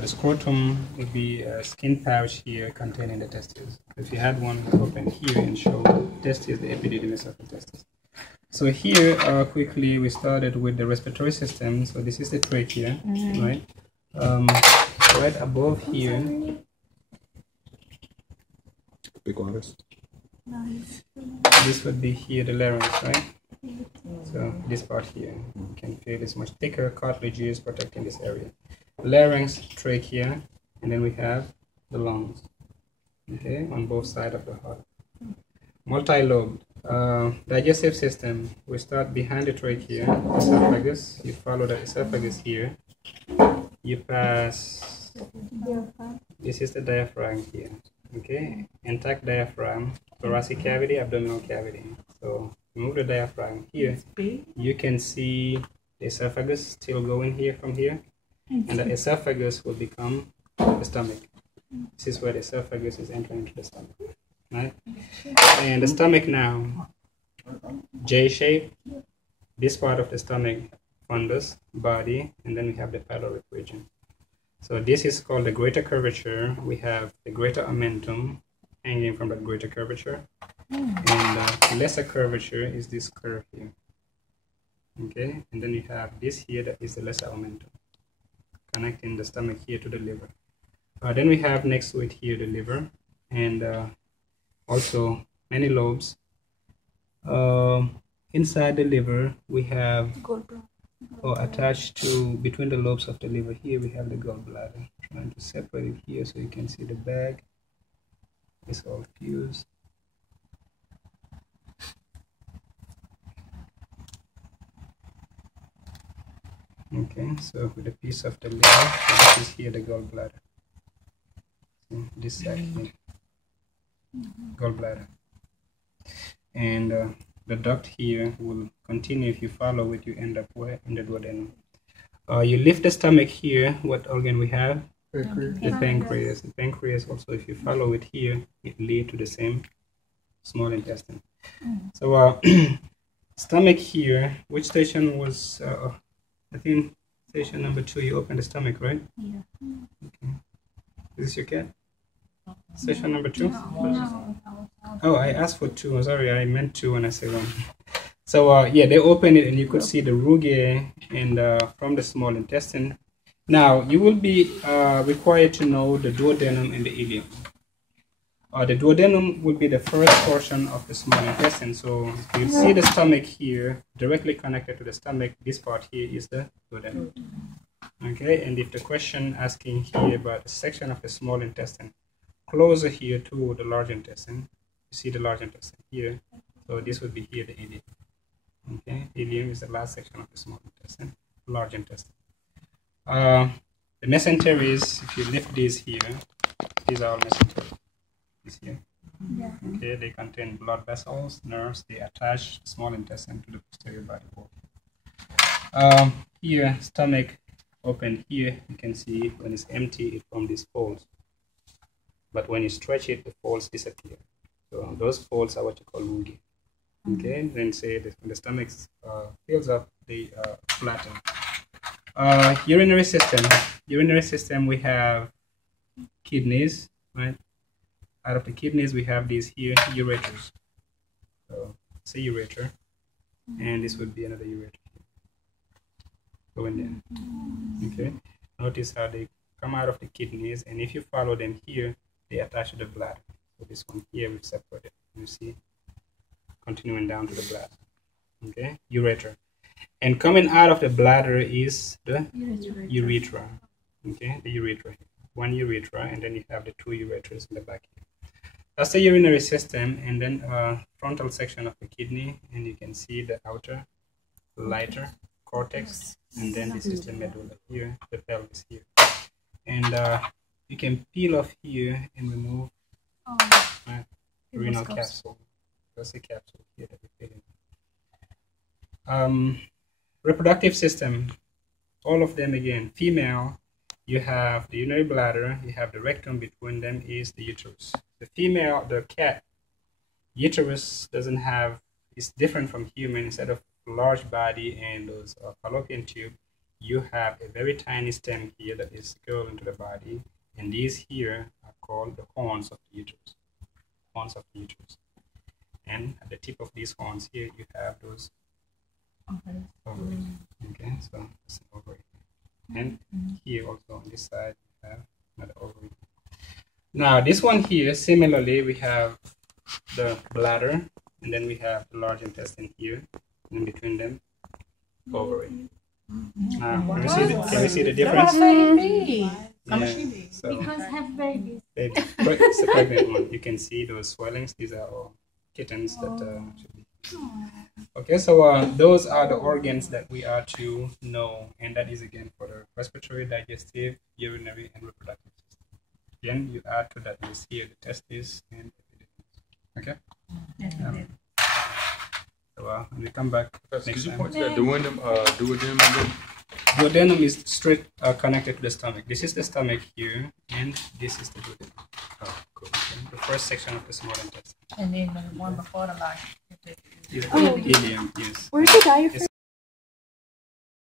the scrotum would be a skin pouch here containing the testes. If you had one open here and show testes, the epididymis of the testes. So here, quickly, we started with the respiratory system. So this is the trachea, right? Right above here. This would be here the larynx, right? So this part here, you can feel it's much thicker cartilages protecting this area. Larynx, trachea, and then we have the lungs, okay, on both sides of the heart. Multi-lobe, digestive system. We start behind the trachea, esophagus. You follow the esophagus here. You pass. This is the diaphragm here, okay. Intact diaphragm, thoracic cavity, abdominal cavity. So remove the diaphragm here. You can see the esophagus still going here from here. And the esophagus will become the stomach. This is where the esophagus is entering into the stomach, right? And the stomach now, J shape. This part of the stomach, fundus, body, and then we have the pyloric region. So this is called the greater curvature. We have the greater omentum hanging from that greater curvature, and the lesser curvature is this curve here. Okay, and then you have this here that is the lesser omentum, connecting the stomach here to the liver. Then we have next to it here the liver, and also many lobes. Inside the liver we have, attached to between the lobes of the liver here we have the gallbladder. I'm trying to separate it here so you can see the bag. It's all fused. Okay, so with a piece of the liver, so this is here the gallbladder. So this side here, gallbladder. And the duct here will continue. If you follow it, you end up where? In the duodenum. You lift the stomach here. What organ we have? Pancreas. The pancreas. The pancreas also, if you follow it here, it leads to the same small intestine. So stomach here, which station was... I think station number 2, you open the stomach, right? Yeah. Okay. Is this your cat? Station number 2? No. Oh, I asked for 2. I'm sorry, I meant 2 when I said 1. So, yeah, they open it and you could see the rugae and from the small intestine. Now, you will be required to know the duodenum and the ileum. The duodenum will be the first portion of the small intestine. So you see the stomach here, directly connected to the stomach. This part here is the duodenum. Okay, and if the question asking here about the section of the small intestine, closer here to the large intestine, you see the large intestine here. So this would be here the ileum. Okay, ileum is the last section of the small intestine, large intestine. The mesenteries, if you lift these here, these are all mesenteries. This here. Yeah. Okay, they contain blood vessels, nerves. They attach small intestine to the posterior body wall. Here, stomach open here. You can see when it's empty, it forms these folds. But when you stretch it, the folds disappear. So those folds are what you call rugae. Okay, then say that when the stomach fills up, they flatten. Urinary system. Urinary system, we have kidneys, right? Out of the kidneys, we have these here, ureters. So it's a ureter, and this would be another ureter here. Going there. Okay. Notice how they come out of the kidneys, and if you follow them here, they attach to the bladder. So this one here we've separated. You see, continuing down to the bladder. Okay, ureter. And coming out of the bladder is the urethra. Okay, the urethra. One urethra, and then you have the 2 ureters in the back here. That's the urinary system, and then frontal section of the kidney, and you can see the outer, lighter cortex, and then this is the medulla here, the pelvis here. And you can peel off here and remove renal capsule. That's the capsule here that we peel in. Reproductive system, all of them again. Female, you have the urinary bladder, you have the rectum, between them is the uterus. The female, the cat, uterus doesn't have, it's different from human. Instead of large body and those fallopian tube, you have a very tiny stem here that is curled into the body, and these here are called the horns of the uterus. Horns of the uterus. And at the tip of these horns here, you have those ovaries. Okay, so it's an ovary. And here also on this side, you have another ovary. Now, this one here, similarly, we have the bladder, and then we have the large intestine here, and in between them, ovary. Now, can we see the difference? Yeah, so, because have babies. It's a pregnant one. You can see those swellings. These are all kittens that should be. Okay, so those are the organs that we are to know, and that is again for the respiratory, digestive, urinary, and reproductive system. Again, you add to that list here the testes and the okay. So when we come back next time. Could you point to that duodenum again? Duodenum is straight connected to the stomach. This is the stomach here, and this is the duodenum. Oh, cool. Okay. The first section of the small intestine. And then the one before the large. Ileum, yes. Where's the diaphragm?